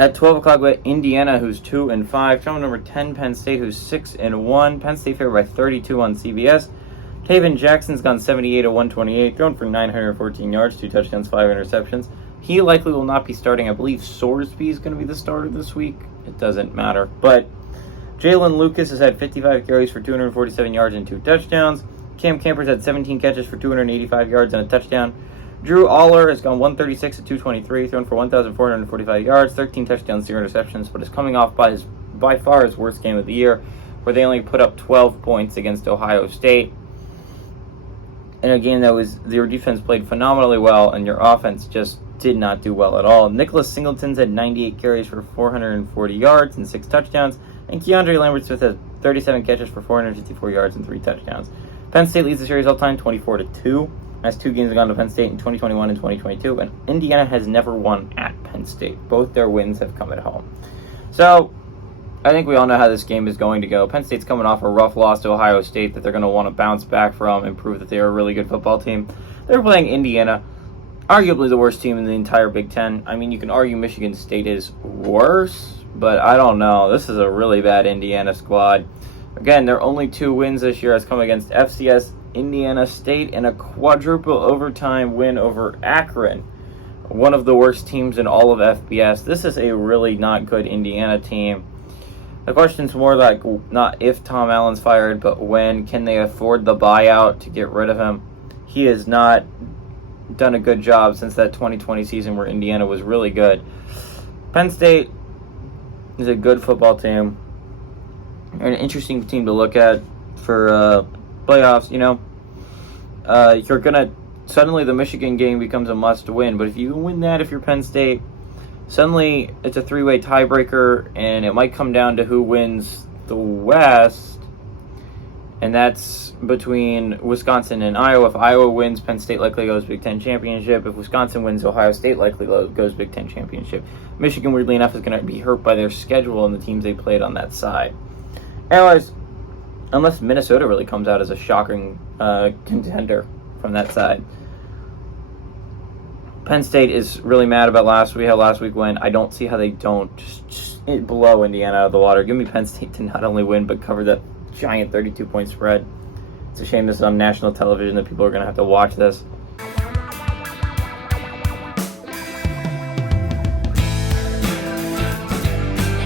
At 12 o'clock, we have Indiana, who's 2-5. Travel number 10, Penn State, who's 6-1. Penn State favored by 32 on CBS. Taven Jackson's gone 78 of 128, thrown for 914 yards, 2 touchdowns, 5 interceptions. He likely will not be starting. I believe Sorsby is going to be the starter this week. It doesn't matter. But Jalen Lucas has had 55 carries for 247 yards and 2 touchdowns. Cam Camper's had 17 catches for 285 yards and a touchdown. Drew Aller has gone 136 of 223, thrown for 1,445 yards, 13 touchdowns, 0 interceptions, but is coming off by far his worst game of the year, where they only put up 12 points against Ohio State. In a game that was, your defense played phenomenally well, and your offense just did not do well at all. Nicholas Singleton's had 98 carries for 440 yards and 6 touchdowns, and Keandre Lambert-Smith has 37 catches for 454 yards and 3 touchdowns. Penn State leads the series all time 24-2. As 2 games have gone to Penn State in 2021 and 2022, and Indiana has never won at Penn State. Both their wins have come at home. So, I think we all know how this game is going to go. Penn State's coming off a rough loss to Ohio State that they're going to want to bounce back from and prove that they are a really good football team. They're playing Indiana, arguably the worst team in the entire Big Ten. I mean, you can argue Michigan State is worse, but I don't know. This is a really bad Indiana squad. Again, their only 2 wins this year has come against FCS, Indiana State, and a quadruple overtime win over Akron, one of the worst teams in all of FBS. This is a really not good Indiana team. The question's more like not if Tom Allen's fired, but when. Can they afford the buyout to get rid of him? He has not done a good job since that 2020 season where Indiana was really good. Penn State is a good football team. An interesting team to look at for playoffs. You're gonna suddenly the Michigan game becomes a must-win, but if you win that, if you're Penn State, suddenly it's a 3-way tiebreaker, and it might come down to who wins the West, and that's between Wisconsin and Iowa. If Iowa wins, Penn State likely goes Big Ten championship. If Wisconsin wins, Ohio State likely goes Big Ten championship. Michigan, weirdly enough, is going to be hurt by their schedule and the teams they played on that side. Anyways, unless Minnesota really comes out as a shocking contender from that side. Penn State is really mad about how last week went. I don't see how they don't just blow Indiana out of the water. Give me Penn State to not only win, but cover that giant 32-point spread. It's a shame this is on national television that people are going to have to watch this.